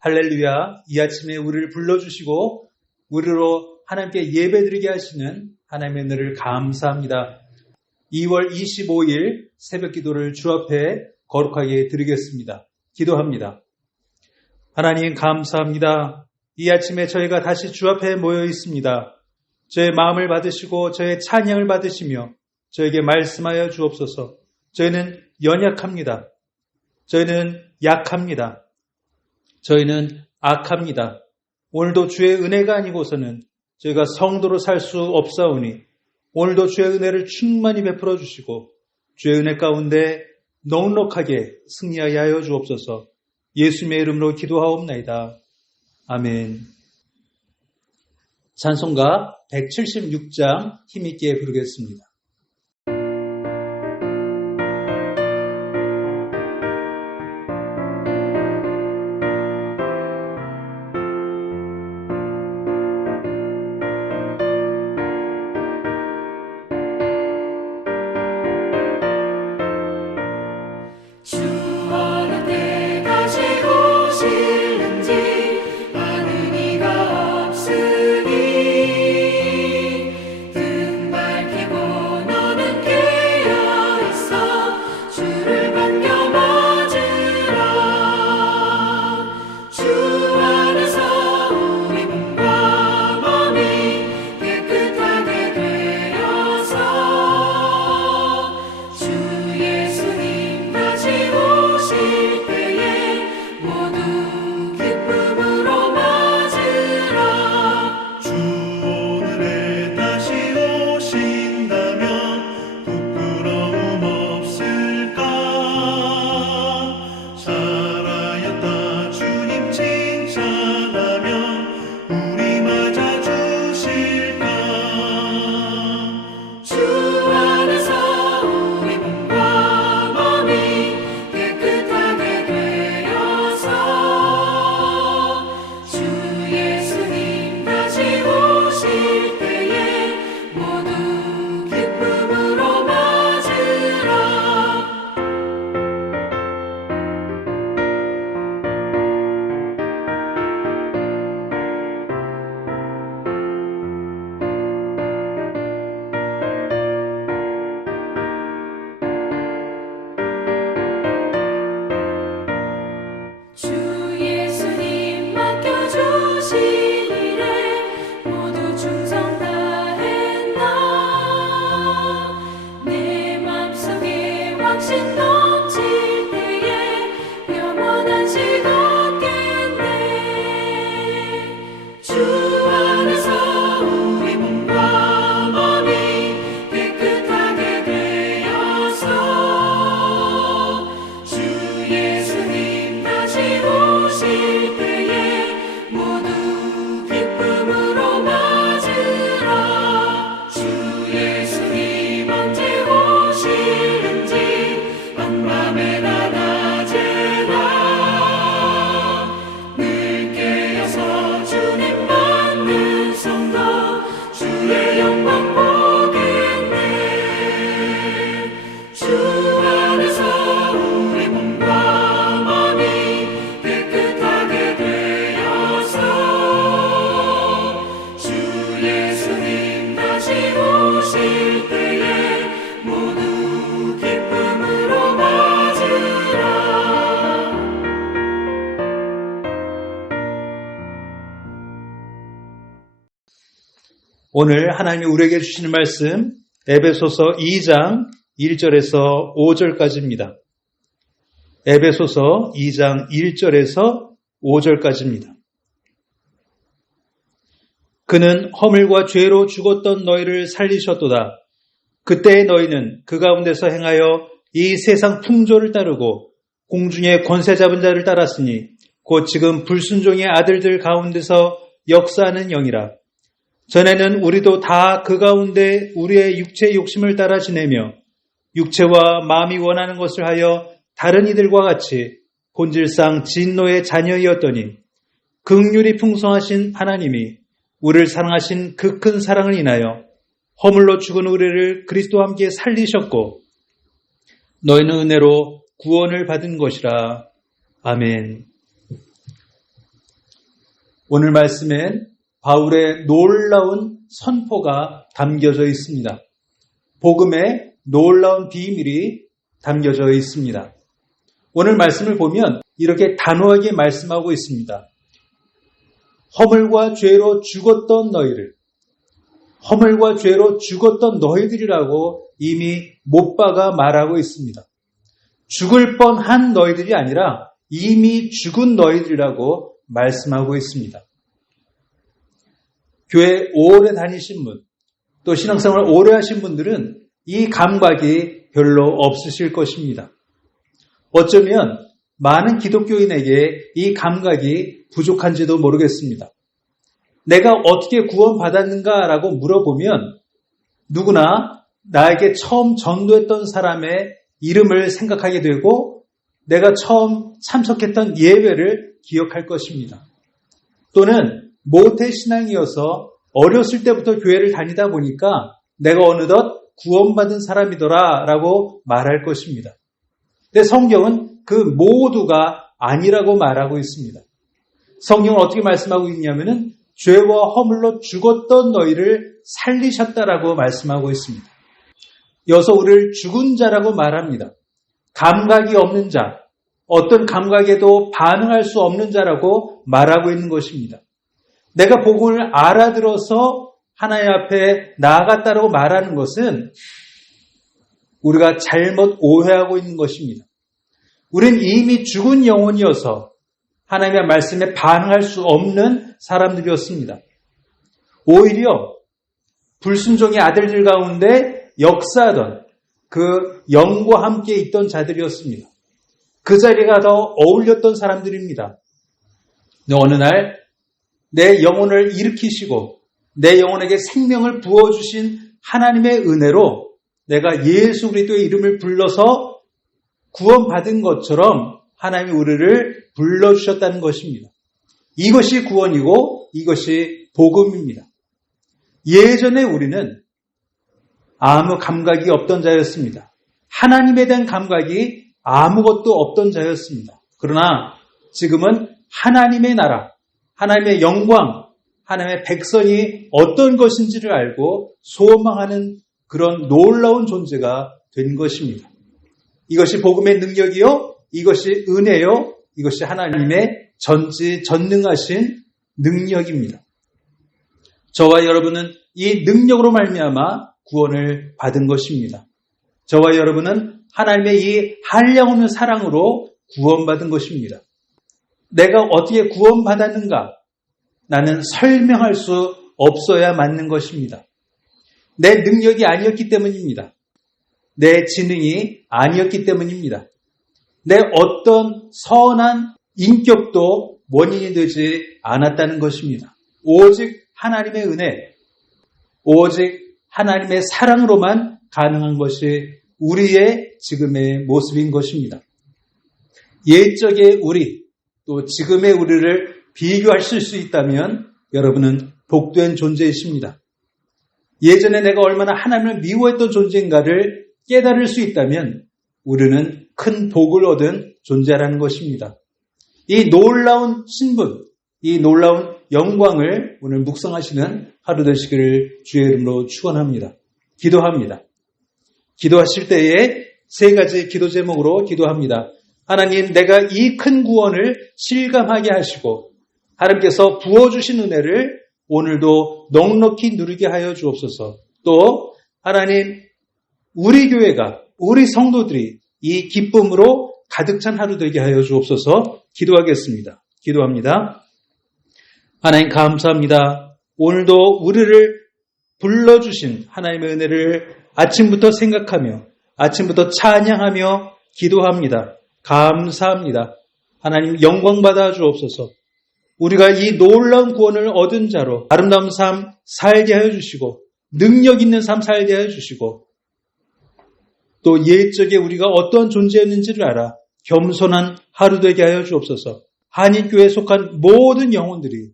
할렐루야, 이 아침에 우리를 불러주시고 우리로 하나님께 예배드리게 하시는 하나님의 은혜를 감사합니다. 2월 25일 새벽 기도를 주 앞에 거룩하게 드리겠습니다. 기도합니다. 하나님 감사합니다. 이 아침에 저희가 다시 주 앞에 모여 있습니다. 저의 마음을 받으시고 저의 찬양을 받으시며 저에게 말씀하여 주옵소서. 저희는 연약합니다. 저희는 약합니다. 저희는 악합니다. 오늘도 주의 은혜가 아니고서는 저희가 성도로 살 수 없사오니 오늘도 주의 은혜를 충만히 베풀어 주시고 주의 은혜 가운데 넉넉하게 승리하게 하여 주옵소서. 예수님의 이름으로 기도하옵나이다. 아멘. 찬송가 176장 힘있게 부르겠습니다. 오늘 하나님이 우리에게 주시는 말씀 에베소서 2장 1절에서 5절까지입니다. 에베소서 2장 1절에서 5절까지입니다. 그는 허물과 죄로 죽었던 너희를 살리셨도다. 그때의 너희는 그 가운데서 행하여 이 세상 풍조를 따르고 공중의 권세 잡은 자를 따랐으니 곧 지금 불순종의 아들들 가운데서 역사하는 영이라. 전에는 우리도 다 그 가운데 우리의 육체의 욕심을 따라 지내며 육체와 마음이 원하는 것을 하여 다른 이들과 같이 본질상 진노의 자녀이었더니 긍휼이 풍성하신 하나님이 우리를 사랑하신 그 큰 사랑을 인하여 허물로 죽은 우리를 그리스도와 함께 살리셨고 너희는 은혜로 구원을 받은 것이라. 아멘. 오늘 말씀엔 바울의 놀라운 선포가 담겨져 있습니다. 복음의 놀라운 비밀이 담겨져 있습니다. 오늘 말씀을 보면 이렇게 단호하게 말씀하고 있습니다. 허물과 죄로 죽었던 너희를, 허물과 죄로 죽었던 너희들이라고 이미 못 박아 말하고 있습니다. 죽을 뻔한 너희들이 아니라 이미 죽은 너희들이라고 말씀하고 있습니다. 교회 오래 다니신 분, 또 신앙생활 오래 하신 분들은 이 감각이 별로 없으실 것입니다. 어쩌면 많은 기독교인에게 이 감각이 부족한지도 모르겠습니다. 내가 어떻게 구원받았는가라고 물어보면 누구나 나에게 처음 전도했던 사람의 이름을 생각하게 되고 내가 처음 참석했던 예배를 기억할 것입니다. 또는 모태신앙이어서 어렸을 때부터 교회를 다니다 보니까 내가 어느덧 구원받은 사람이더라 라고 말할 것입니다. 근데 성경은 그 모두가 아니라고 말하고 있습니다. 성경은 어떻게 말씀하고 있냐면은 죄와 허물로 죽었던 너희를 살리셨다라고 말씀하고 있습니다. 여기서 우리를 죽은 자라고 말합니다. 감각이 없는 자, 어떤 감각에도 반응할 수 없는 자라고 말하고 있는 것입니다. 내가 복음을 알아들어서 하나님 앞에 나아갔다라고 말하는 것은 우리가 잘못 오해하고 있는 것입니다. 우리는 이미 죽은 영혼이어서 하나님의 말씀에 반응할 수 없는 사람들이었습니다. 오히려 불순종의 아들들 가운데 역사하던 그 영과 함께 있던 자들이었습니다. 그 자리가 더 어울렸던 사람들입니다. 어느 날 내 영혼을 일으키시고 내 영혼에게 생명을 부어주신 하나님의 은혜로 내가 예수 그리스도의 이름을 불러서 구원받은 것처럼 하나님이 우리를 불러주셨다는 것입니다. 이것이 구원이고 이것이 복음입니다. 예전에 우리는 아무 감각이 없던 자였습니다. 하나님에 대한 감각이 아무것도 없던 자였습니다. 그러나 지금은 하나님의 나라, 하나님의 영광, 하나님의 백성이 어떤 것인지를 알고 소망하는 그런 놀라운 존재가 된 것입니다. 이것이 복음의 능력이요, 이것이 은혜요, 이것이 하나님의 전지전능하신 능력입니다. 저와 여러분은 이 능력으로 말미암아 구원을 받은 것입니다. 저와 여러분은 하나님의 이 한량없는 사랑으로 구원받은 것입니다. 내가 어떻게 구원받았는가? 나는 설명할 수 없어야 맞는 것입니다. 내 능력이 아니었기 때문입니다. 내 지능이 아니었기 때문입니다. 내 어떤 선한 인격도 원인이 되지 않았다는 것입니다. 오직 하나님의 은혜, 오직 하나님의 사랑으로만 가능한 것이 우리의 지금의 모습인 것입니다. 옛적의 우리, 또 지금의 우리를 비교하실 수 있다면 여러분은 복된 존재이십니다. 예전에 내가 얼마나 하나님을 미워했던 존재인가를 깨달을 수 있다면 우리는 큰 복을 얻은 존재라는 것입니다. 이 놀라운 신분, 이 놀라운 영광을 오늘 묵상하시는 하루 되시기를 주의 이름으로 축원합니다. 기도합니다. 기도하실 때에 세 가지 기도 제목으로 기도합니다. 하나님, 내가 이 큰 구원을 실감하게 하시고 하나님께서 부어주신 은혜를 오늘도 넉넉히 누리게 하여 주옵소서. 또 하나님, 우리 교회가, 우리 성도들이 이 기쁨으로 가득 찬 하루 되게 하여 주옵소서. 기도하겠습니다. 기도합니다. 하나님 감사합니다. 오늘도 우리를 불러주신 하나님의 은혜를 아침부터 생각하며 아침부터 찬양하며 기도합니다. 감사합니다. 하나님 영광 받아 주옵소서. 우리가 이 놀라운 구원을 얻은 자로 아름다운 삶 살게 하여 주시고 능력 있는 삶 살게 하여 주시고 또 옛적에 우리가 어떤 존재였는지를 알아 겸손한 하루 되게 하여 주옵소서. 한인교회에 속한 모든 영혼들이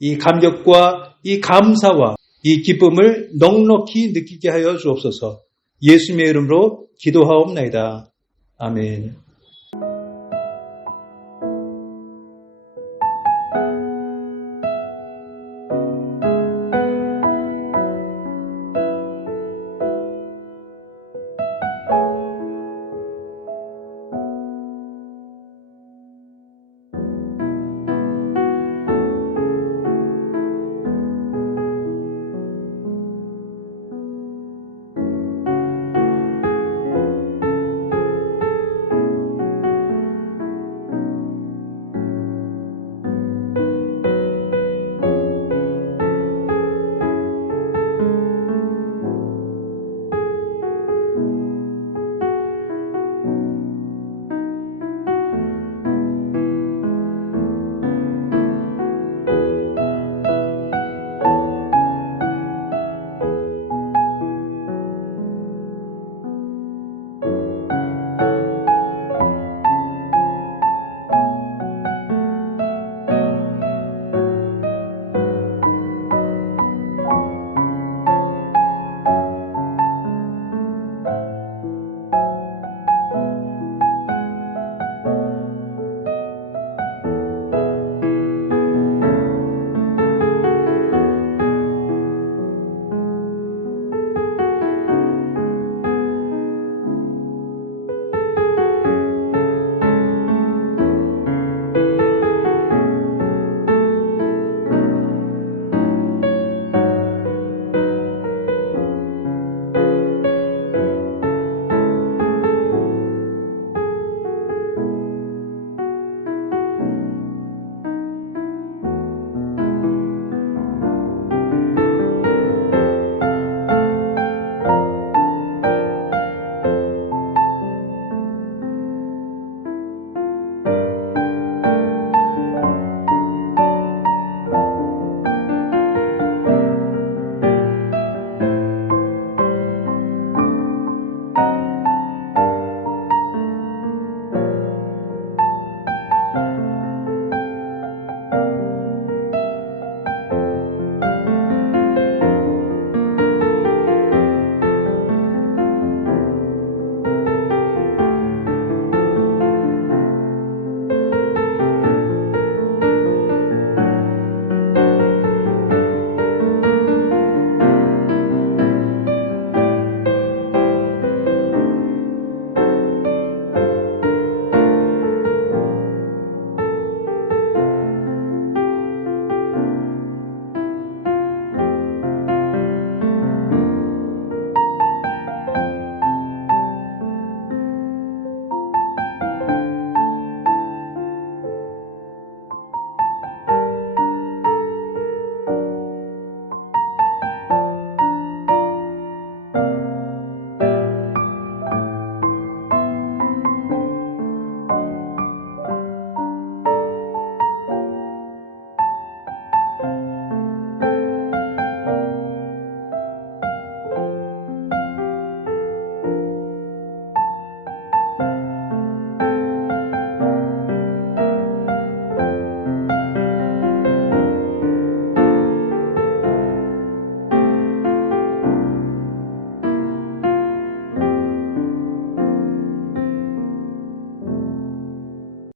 이 감격과 이 감사와 이 기쁨을 넉넉히 느끼게 하여 주옵소서. 예수님의 이름으로 기도하옵나이다. 아멘.